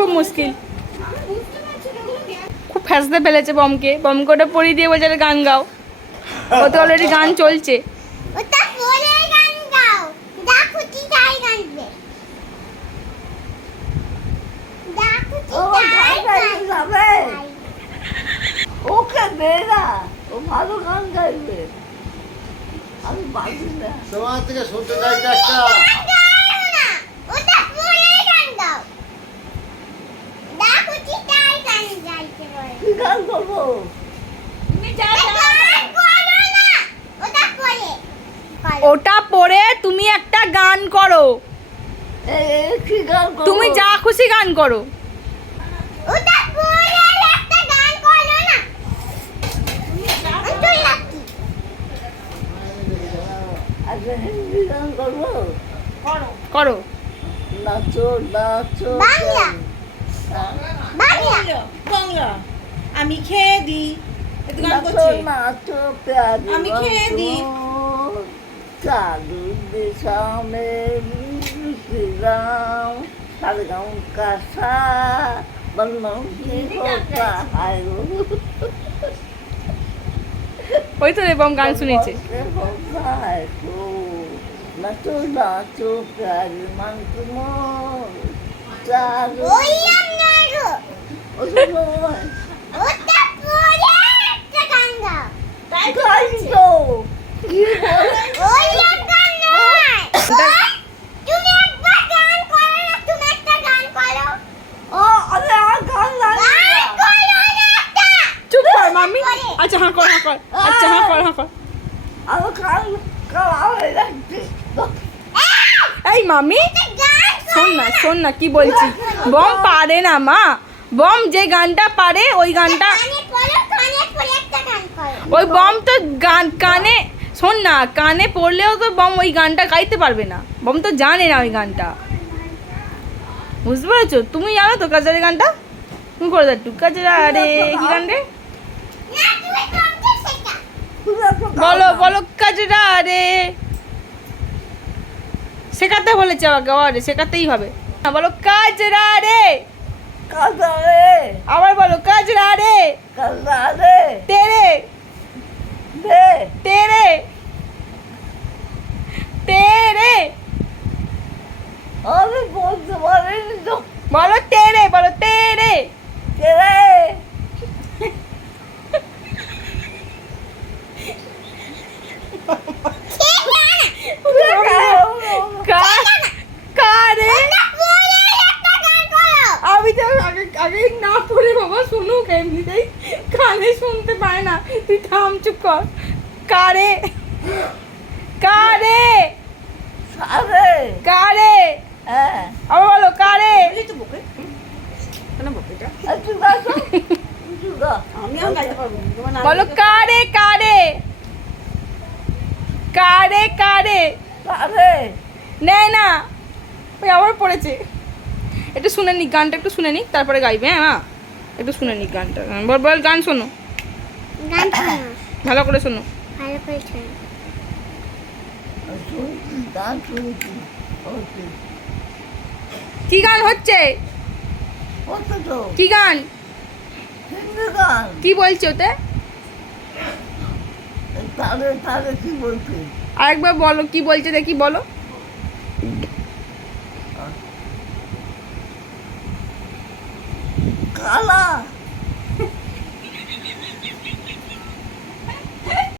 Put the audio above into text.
খুব মুশকিল, খুব ফ্যাসতে ফেলেছে বমকে। বমকে ওটা পরিয়ে দিয়ে বলছে গান গাও, ও তো অলরেডি গান চলছে। ওটা পরে গান গাও, দেখো কি তাই গাইবে, দেখো কি তাই গাইবে। ওকে দে না, ও ভালো গান গাইবে, আমি পারি না। তোমার থেকে শুনতে চাইছে একটা। ওটা পরে গান গাও, দেখো কি তাই গান গাইতে বলে। কি গান করবো? ওটা পরে তুমি একটা গান করো, কি গান করবো? তুমি যা খুশি গান করো। ওটা পরে একটা গান করো না, তুই লাকি আচ্ছা, হিন্দি গান করবো? করো। নাচো নাচো বাংলা। বাংলা বাংলা। আমি খেয়ে দিই, একটু গান নাচো করছে। নাচো প্যারি আমি খেয়ে দিই। চালু দিশা মে রাম সারগাম কাসা বললাম কি হোতা হায় গো। ওই তো রে বম গান শুনেছে। নাচো নাচো প্যারি মাংস চালু ওই না গো, ওটা পরে একটা গান গাও। গাই তো কি বলে? ওই গান নয়, তুমি একবার গান করো না, তুমি একটা গান করো, আরে আর গান লাগে গান করো না একটা। চুপ কর মাম্মি। আচ্ছা হ্যাঁ কর, হ্যাঁ কর, আচ্ছা হ্যাঁ কর, হ্যাঁ কর। আমার গান গাওয়া লাগছে। এই মাম্মি গান শোন না কি বলছি। বম পারে না মা, বম যে গানটা পারে ওই গানটা, কানে পড়ো, কানে পড়ে একটা গান করো। ওই বম তো গান কানে, শোন না, কানে পড়লেও তো বম ওই গানটা গাইতে পারবে না। বম তো জানে না ওই গানটা, বুঝতে পেরেছো? তুমি জানো তো কাজের গানটা? তুমি করে দাও একটু কাজরা রে, কি গান রে? না তুমি কমতে শেখা। বলো বলো কাজরা রে। শেখাতে বলেছে আমাকে, আরে শেখাতেই হবে। হ্যাঁ বলো কাজরা রে, কাজা রে আবার বলো কাজরা রে, কাজা রে তেরে দে তেরে তেরে, আমি বলতে পারিনি তো। বলো তেরে, বলো তেরে। কে রে? কারে পরে একটা গান করো। আমি তো আগে আগে না পড়ে বাবা শুনুক, এমনিতেই কানে শুনতে পায় না। তুই থাম, চুপ কর। কারে কারে সারে কারে, হ্যাঁ আবার বলো কারে। এই তো বকে। কেন বকে এটা? একটু গাছো একটু গা আমি আর গাইতে পারবো না, তোমার নাম বলো লিখে- কারে কারে কারে কারে। সারে নেয় না, ওই আবার পড়েছে। একটু শুনে নি গানটা, একটু শুনে নি তারপরে গাইবে। হ্যাঁ মা, একটু শুনে নি গানটা। বল বল গান শোনো, গান শোনো, ভালো করে শোনো। ভালো করে শোনো। শুনছি গান শুনছি হচ্ছে কি গান হচ্ছে? হচ্ছে তো কি গান? হিন্দি গান। কি বলছে ওতে? তারে তারে কি বলছে? আরেকবার বলো কি বলছে, দেখি বলো। কালা